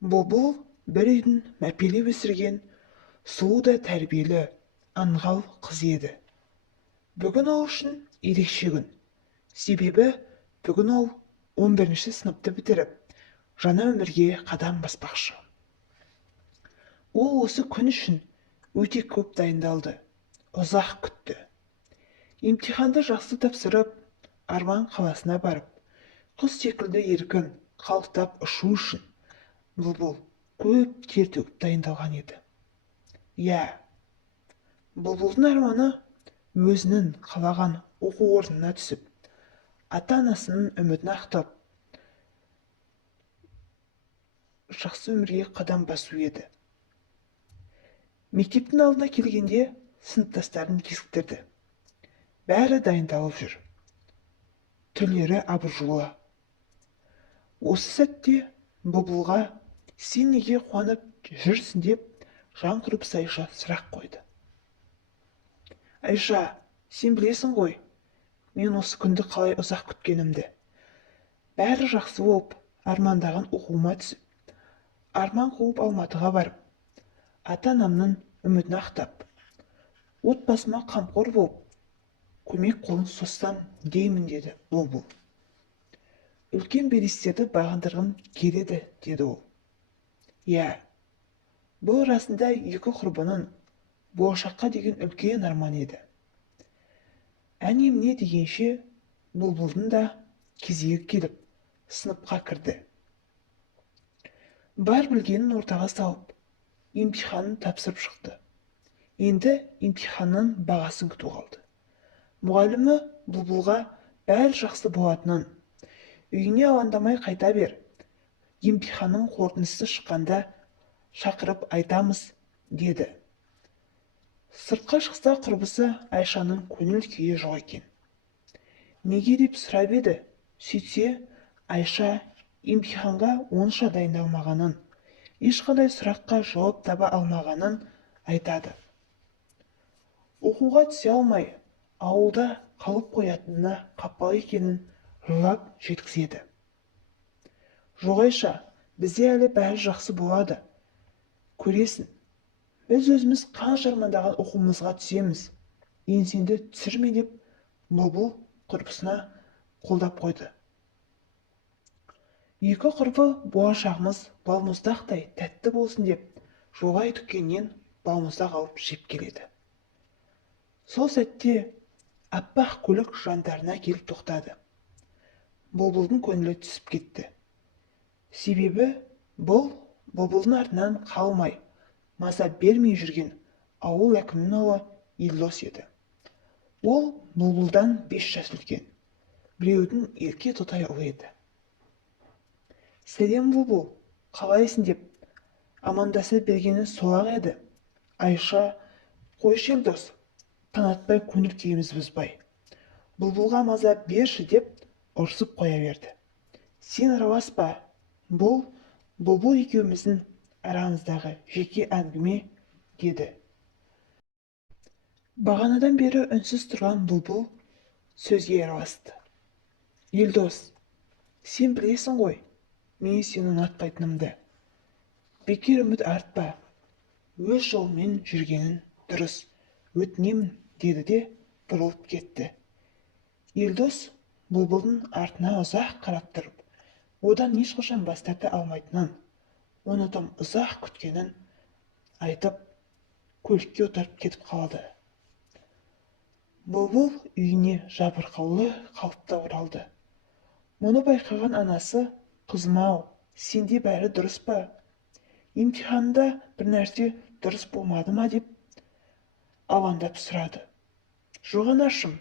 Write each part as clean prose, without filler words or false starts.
Бұлбұл бір үйдің мәпелеп өсірген сұлу да тәрбиелі аңғал қыз еді. Бүгін ол үшін ерекше күн. Себебі бүгін ол 11-ші сыныпты бітіріп, жаңа өмірге қадам баспақшы. Ол осы күн үшін өте көп дайындалды, ұзақ күтті. Емтиханды жақсы тапсырып, Арман қаласына барып, құс секілді еркін қалықтап ұшу үшін Бұлбұл көп тер төгіп дайындалған еді. Бұлбұлдың арманы өзінің қалаған оқу орнына түсіп, ата-анасының үмітін ақтап, жақсы өмірге қадам басу еді. Мектептің алдына келгенде сыныптастарын кезіктірді. Бәрі дайындалып жүр. Түрлері абыржулы. Осы сәтте Бұлбұлға «Сен неге қуанып жүрсің?» деп Жанқұрып Айша сұрақ қойды. «Айша, сен білесің ғой, мен осы күнді қалай ұзақ күткенімді. Бәрі жақсы болып, армандаған оқуыма түсіп, арман қуып Алматыға барып, ата-анамның үмітін ақтап, отбасыма қамқор болып, көмек қолын соссам деймін» деді Бұлбұл. «Үлкен белестерді бағындырғым келеді» деді ол. Бұл расында екі құрбының болашаққа деген үлкен арман еді. Әне-міне дегенше Бұлбұлдың да кезегі келіп, сыныпқа кірді. Бар білгенін ортаға салып, емтиханын тапсырып шықты. Енді емтиханның бағасын күту қалды. Мұғалімі Бұлбұлға бәрі жақсы болатынын, үйіне алаңдамай қайта бер, емтиханның қорытындысы шыққанда шақырып айтамыз, деді. Сыртқа шықса құрбысы Айшаның көңіл күйі жоқ екен. Неге деп сұрап еді, сөйтсе Айша емтиханға онша дайындалмағанын, ешқандай сұраққа жауап таба алмағанын айтады. Оқуға түсе алмай, ауылда қалып қоятынына қапалы екенін жылап жеткізеді. «Жоқ, Айша, бізде әлі бәрі жақсы болады. Көресің, біз өзіміз қанша армандаған оқуымызға түсеміз. Еңсеңді түсірме» деп Бұлбұл құрбысына қолдап қойды. Екі құрбы болашағымыз балмұздақтай тәтті болсын деп, жоғай дүкеннен балмұздақ алып жеп келеді. Сол сәтте аппақ көлік жандарына келіп тоқтады. Бұлбұлдың көңілі түсіп кетті. Себебі бұл Бұлбұлдың артынан қалмай, маза бермей жүрген ауыл әкімінің ұлы Елдос еді. Ол Бұлбұлдан 5 жас үлкен, біреудің ерке тотай ұлы еді. «Сәлем Бұлбұл, қалайсың?» деп амандаса бергені сол-ақ еді. Айша: «Қойшы Елдос, таң атпай көңіл күйіміз бұзбай. Бұлбұлға маза берші» деп ұрсып қоя берді. «Сен араласпа, бұл Бұлбұл екеуміздің арамыздағы жеке әңгіме» деді. Бағанадан бері үнсіз тұрған Бұлбұл сөзге араласты. «Елдос, сен білесің ғой, мен сені ұнатпайтынымды. Бекер үміт артпа, өз жолмен жүргенін дұрыс, өтінемін» деді де бұрылып кетті. Елдос Бұлбұлдың артына ұзақ қарап тұрып, одан ешқашан бас тарта алмайтынын, оны тым ұзақ күткенін айтып, көлікке отырып кетіп қалды. Бұлбұл үйіне жабырқаулы қалыпта оралды. Мұны байқаған анасы: «Қызым-ау, сенде бәрі дұрыс па? Емтиханда бір нәрсе дұрыс болмады ма?» деп алаңдап сұрады. «Жоқ анашым,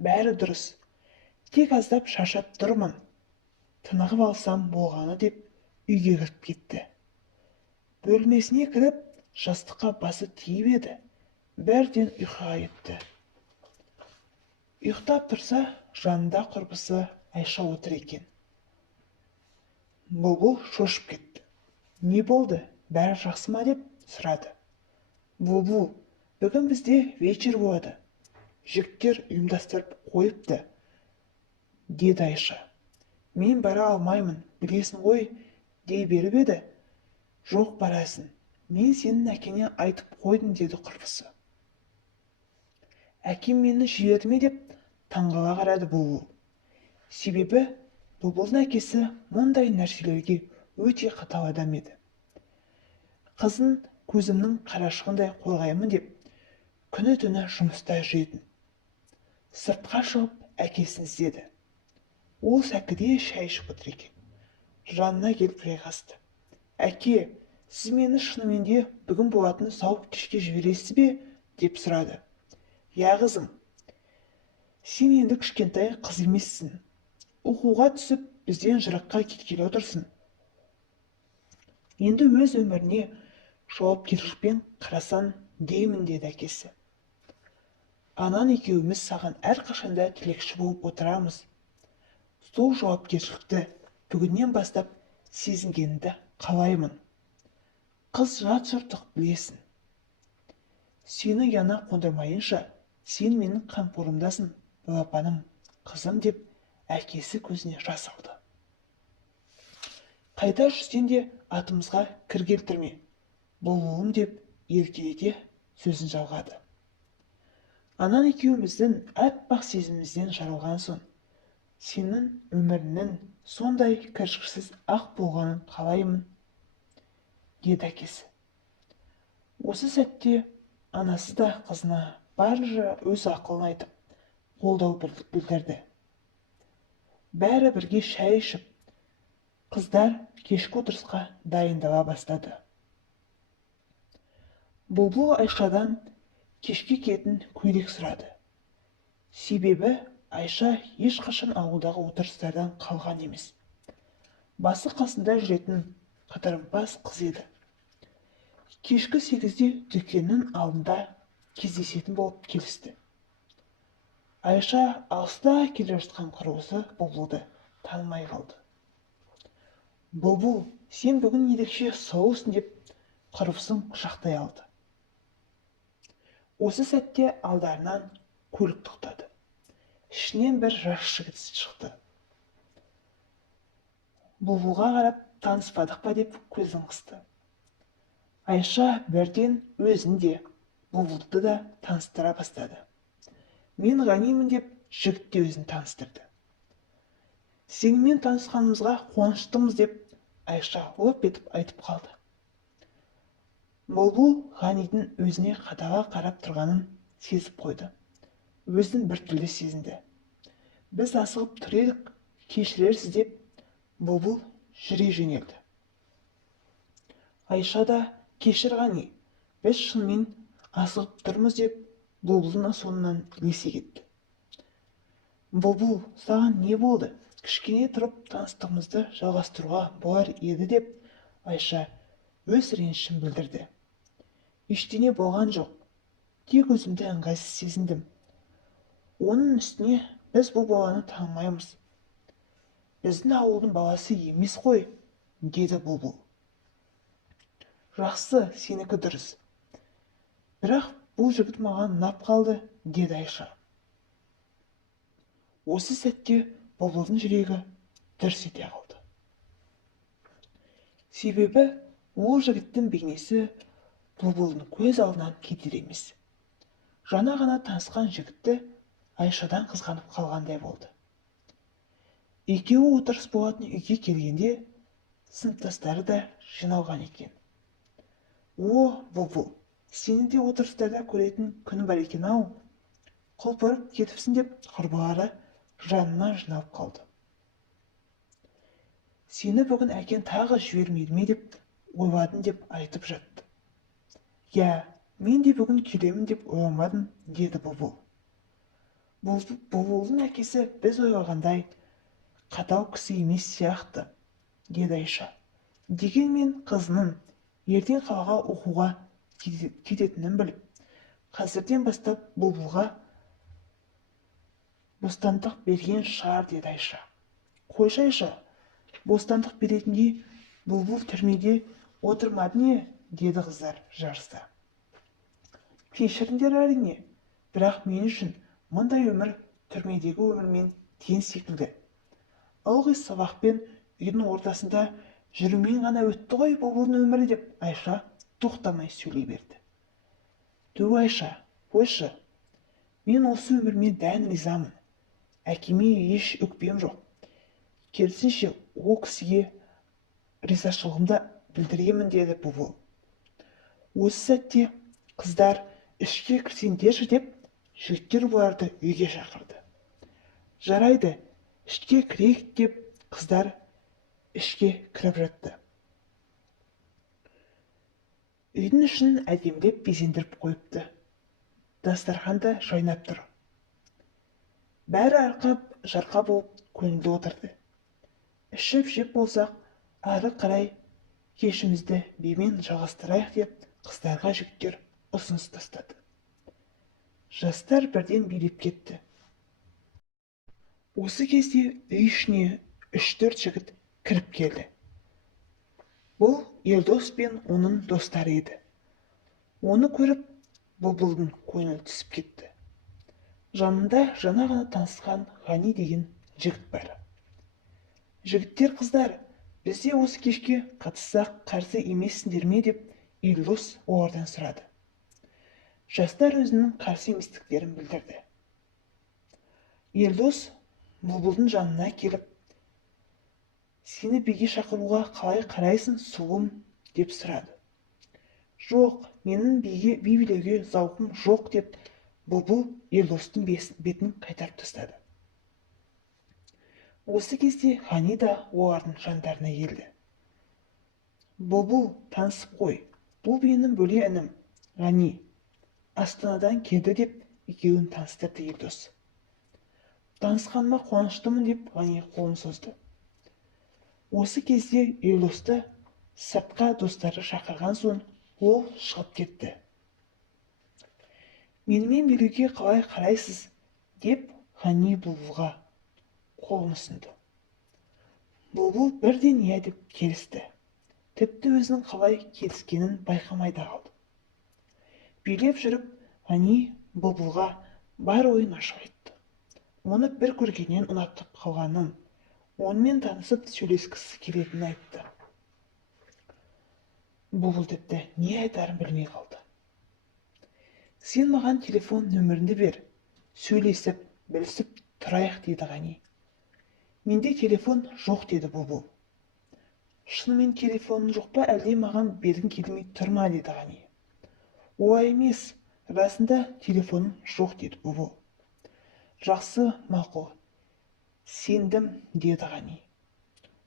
бәрі дұрыс. Тек аздап шаршап тұрмын. Тынығып алсам болғаны» деп үйге кіріп кетті. Бөлмесіне кіріп, жастыққа басы тиіп еді, бірден ұйқыға кетті. Ұйықтап тұрса, жанында құрбысы Айша отыр екен. Бұлбұл шошып кетті. «Не болды, бәрі жақсы ма?» деп сұрады. «Бұлбұл, бүгін бізде вечер болады. Жігіттер ұйымдастырып қойыпты», деді Айша. «Мен бара алмаймын, білесің ғой, дей беріп еді. Жоқ барасың, мен сенің әкеңе айтып қойдым, деді құрбысы. Әкем мені жіберді ме деп таңғала қарады бұлбұл. Себебі бұлбұлдың әкесі мұндай нәрселерге өте қатал адам еді. Қызын көзімнің қарашығындай қорғаймын деп күні-түні жұмыста жүретін. Сыртқа шығып әкесін іздеді. Ол сәкіде шай ішіп отыр екен. Жанына келіп жайғасты. Әке, сіз мені шынымен де бүгін болатын сауық кешке жібересіз бе? Деп сұрады. Я қызым, сен енді кішкентай қыз емессің. Оқуға түсіп, бізден жыраққа кеткелі отырсың. Енді өз өміріне жауапкершілікпен қарасан деймін, деді әкесі. Анаң екеуміз саған әрқашанда тілекші болып отырамыз. Сол жауапкершілікті бүгіннен бастап сезінгенді қалаймын. Қыз жат жұрттық білесің. Сені яна қондырмайынша, сен менің қамқорымдасың, балапаным, қызым, деп әкесі көзіне жас алды. Қайда жүрсең де атымызға кір келтірме, бұлбұлым, деп еркелете сөзін жалғады. Анаң екеуміздің аппақ сезімімізден жаралған соң, сенің өміріңнің сондай кіршіксіз ақ болғанын қалаймын, деді әкесі. Осы сәтте анасы да қызына барынша өз ақылын айтып, қолдау білдірді. Бәрі бірге шай ішіп, қыздар кешкі отырысқа дайындала бастады. Бұлбұл Айшадан кешке киетін көйлек сұрады. Себебі Айша ешқашан ауылдағы отырыстардан қалған емес. Басы қасында жүретін қатарымпаз қыз еді. Кешкі 8-де дүкеннің алдында кездесетін болып келісті. Айша алыста келе жатқан құрбысы Бұлбұлды танымай қалды. Бұлбұл, сен бүгін ерекше сұлусың, деп құрбысын құшақтай алды. Осы сәтте алдарынан көлік тоқтады. Ішінен бір жас жігіт шықты. Бұлбұлға қарап, таныспадық па деп көзін қысты. Айша бірден өзін де, Бұлбұлды да таныстыра бастады. Мен Ғанимын, деп жігіт те өзін таныстырды. Сенімен танысқанымызға қуаныштымыз, деп Айша лып етіп айтып қалды. Бұлбұл Ғанидың өзіне қадала қарап тұрғанын сезіп қойды. Өзін біртүрлі сезінді. Біз асығып тұр едік, кешірерсіз, деп Бұлбұл жүре жөнелді. Айша да, кешір Ғани, біз шынымен асығып тұрмыз, деп Бұлбұлдың соңынан ілесе кетті. Бұлбұл, саған не болды? Кішкене тұрып таныстығымызды жалғастыруға болар еді, деп Айша өз ренішін білдірді. Ештеңе болған жоқ. Тек өзімді ыңғайсыз сезіндім. Оның үстіне біз бұл баланы танымаймыз. Біздің ауылдың баласы емес қой, деді Бұлбұл. Жақсы, сенікі дұрыс. Бірақ бұл жігіт маған ұнап қалды, деді Айша. Осы сәтте Бұлбұлдың жүрегі дүрс ете қалды. Себебі ол жігіттің бейнесі Бұлбұлдың көз алдынан кетер емес. Жаңа ғана танысқан жігітті Айшадан қызғанып қалғандай болды. Екеуі отырыс болатын үйге келгенде сыныптастары да жиналған екен. О, Бұлбұл, сені де отырыстарда көретін күн бар екен-ау. Құлпырып кетіпсің, деп құрбылары жанына жиналып қалды. Сені бүгін әкең тағы жібермейді ме деп ойладым, деп айтып жатты. Я, мен де бүгін келемін деп ойламадым, деді Бұлбұл. Бұлбұлдың әкесі біз ойлағандай қатал кісі емес сияқты, деді Айша. Дегенмен қызының ертең қалаға оқуға кететінін біліп, қазірден бастап Бұлбұлға бостандық берген шығар, деді Айша. Қойшы Айша, бостандық беретіндей Бұлбұл түрмеде отырмады не, деді қыздар жарыса. Кешіріңдер әрине, бірақ мен үшін мұндай өмір түрмедегі өмірмен тең секілді. Ылғи сабақпен үйдің ортасында Жүрмен ғана өтті ғой бұлбұлдың өмірі деп Айша тоқтамай сөйлей берді. Түу Айша, қойшы, мен осы өміріме дән ризамын. Әкеме еш өкпем жоқ. Керісінше ол кісіге ризашылығымды білдіремін деді бұлбұл. Осы сәтте қыздар ішке кірсеңдерші деп жігіттер бұларды үйге шақырды. Жарайды, ішке кірейік деп қыздар ішке кіріп жатты. Үйдің ішін әдемілеп безендіріп қойыпты. Дастарханда жайнап тұр. Бәрі арқа-жарқа болып көңілді отырды. Ішіп-жеп болсақ, ары қарай кешімізді бимен жалғастырайық деп қыздарға жігіттер ұсыныс тастады. Жастар бірден билеп кетті. Осы кезде үй ішіне 3-4 жігіт кіріп келді. Бұл Елдос пен оның достары еді. Оны көріп, бұлбұлдың көңілі түсіп кетті. Жанында жаңа ғана танысқан Ғани деген жігіт бар. Жігіттер, қыздар, бізде осы кешке қатыссақ қарсы емессіңдер ме деп Елдос олардан сұрады. Жастар өзінің қарсы еместіктерін білдірді. Елдос бұлбұлдың жанына келіп, сені биге шақыруға қалай қарайсың, сұлым, деп сұрады. Жоқ, менің би билеуге зауқым жоқ деп бұлбұл Елдостың бетін қайтарып тастады. Осы кезде Ғани да олардың жандарына келді. Бұлбұл, танысып қой, бұл менің бөле інім Ғани. Астанадан келді деп екеуін таныстырды Елдос. Танысқаныма қуаныштымын деп Ғани қолын созды. Осы кезде Елдосты сыртқа достары шақырған соң ол шығып кетті. Менімен билеуге қалай қарайсыз деп Ғани бұлбұлға қолын ұсынды. Бұлбұл бірден иә деп келісті. Тіпті өзінің қалай келіскенін байқамай да қалды. Билеп жүріп, Ғани бұлбұлға бар ойын ашық айтты. Оны бір көргеннен ұнатып қалғанын, онымен танысып сөйлескісі келетінін айтты. Бұлбұл тіпті не айтарын білмей қалды. Сен маған телефон нөміріңді бер, сөйлесіп, білісіп тұрайық, деді Ғани. Менде телефон жоқ, деді бұлбұл. Шынымен телефоның жоқ па, әлде маған бергің келмей тұр ма, деді Ғани. Олай емес, расында телефоным жоқ, деді бұлбұл. Жақсы, мақұл, сендім, деді Ғани.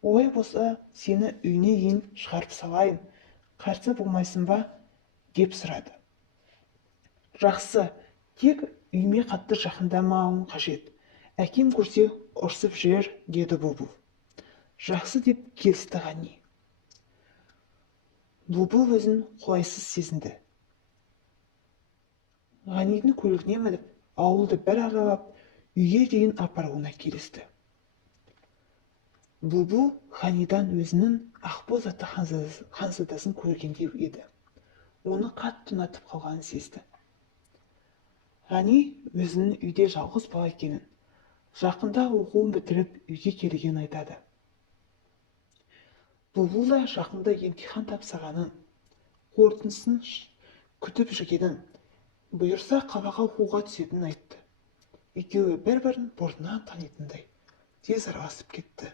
Олай болса, сені үйіне дейін шығарып салайын, қарсы болмайсың ба, деп сұрады. Жақсы, тек үйме қатты жақындамауың қажет. Әкем көрсе ұрсып жібер, деді бұлбұл. Жақсы деп келісті Ғани. Бұлбұл өзін қолайсыз сезінді. Ғанидың көлігіне мініп, ауылды бір аралап, үйге дейін апаруына келісті. Бұлбұл Ғанидан өзінің ақбоз атты ханзадасын көргендей еді. Оны қатты ұнатып қалғанын сезді. Ғани өзінің үйде жалғыз бала екенін, жақында оқуын бітіріп үйге келгенін айтады. Бұлбұл да жақында емтихан тапсырғанын, қорытындысын күтіп жүргенін, бұйырса қалаға оқуға түсетінін айтты. Екеуі бір-бірін бұрыннан танитындай тез араласып кетті.